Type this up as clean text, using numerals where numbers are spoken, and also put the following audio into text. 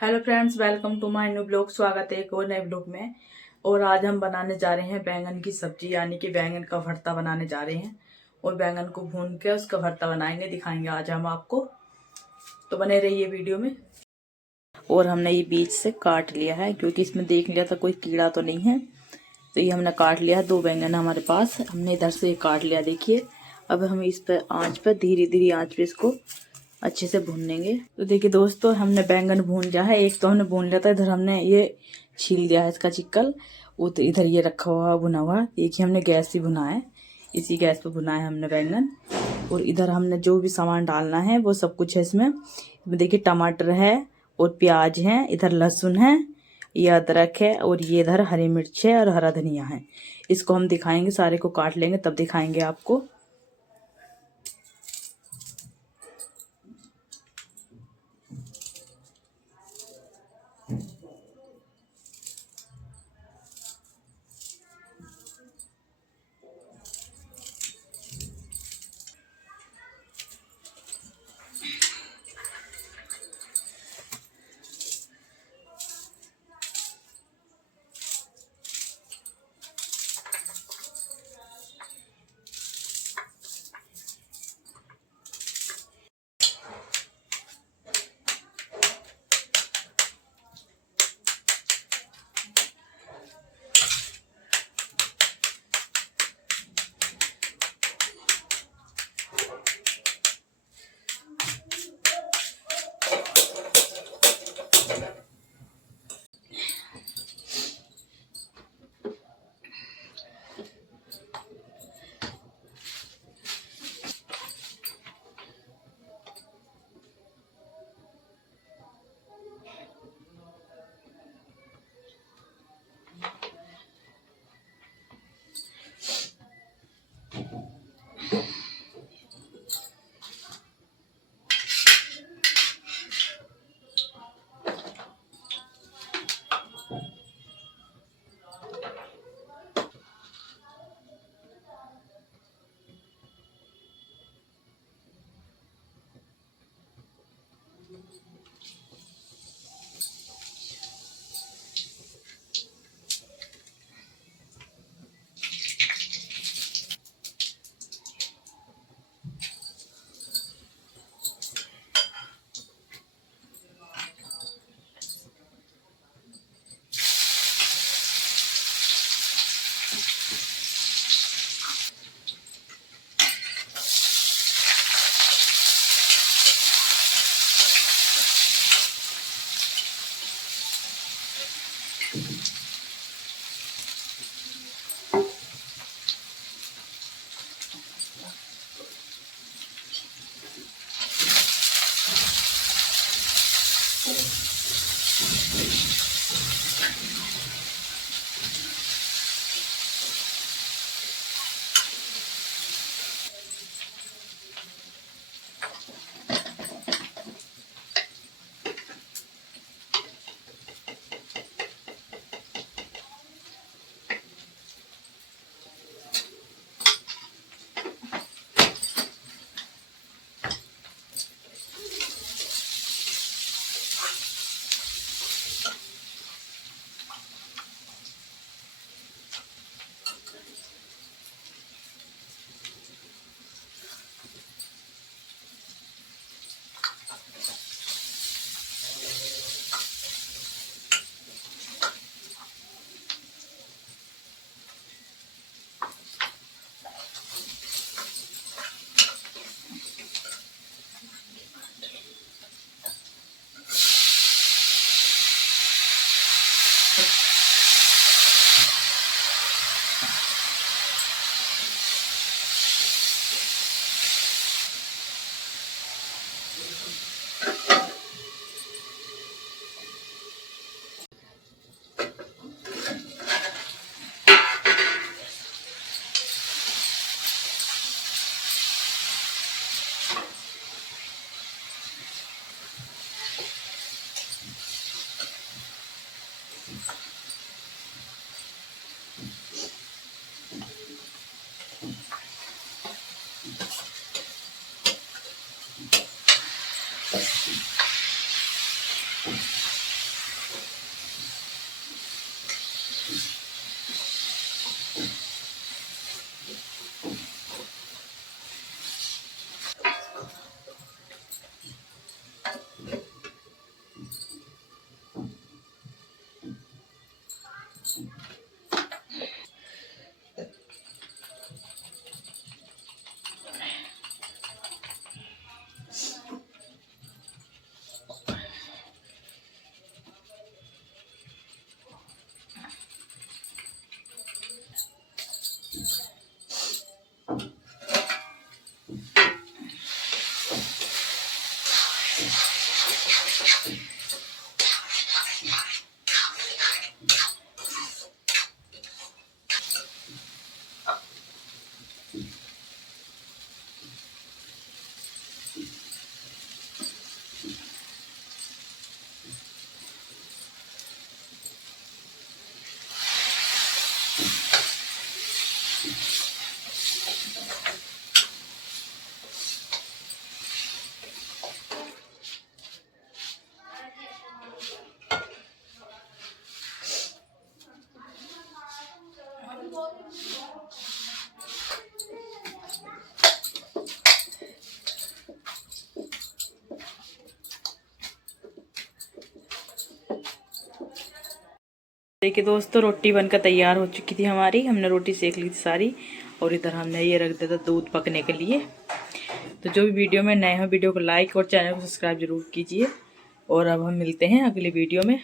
Hello friends, welcome to my new blog. स्वागत है एक और नए ब्लॉग में। और आज हम बनाने जा रहे हैं बैंगन की सब्जी, यानी कि बैंगन का भरता बनाने जा रहे हैं। और बैंगन को भून के उसका भरता बनाएंगे, दिखाएंगे आज हम आपको। तो बने रहिए वीडियो में। और हमने ये बीच से काट लिया है, क्योंकि इसमें देख लिया था कोई कीड़ा तो नहीं है, तो ये हमने काट लिया है। 2 बैंगन हमारे पास, हमने इधर से काट लिया। देखिए, अब हम इस पर आँच पर धीरे धीरे आँच पे इसको अच्छे से भून लेंगे। तो देखिए दोस्तों, हमने बैंगन भून लिया है। एक तो हमने भून लिया था, इधर हमने ये छील दिया है इसका चिक्कल। वो तो इधर ये रखा हुआ भुना हुआ। देखिए, हमने गैस ही भुना है, इसी गैस पे भुना है हमने बैंगन। और इधर हमने जो भी सामान डालना है वो सब कुछ है इसमें। देखिए, टमाटर है और प्याज है, इधर लहसुन है, ये अदरक है, और ये इधर हरी मिर्च है और हरा धनिया है। इसको हम दिखाएंगे, सारे को काट लेंगे तब दिखाएंगे आपको। देखिए दोस्तों, रोटी बनकर तैयार हो चुकी थी हमारी। हमने रोटी सेक ली थी सारी और इधर हमने ये रख दिया था दूध पकने के लिए। तो जो भी वीडियो में नए हो, वीडियो को लाइक और चैनल को सब्सक्राइब जरूर कीजिए। और अब हम मिलते हैं अगली वीडियो में।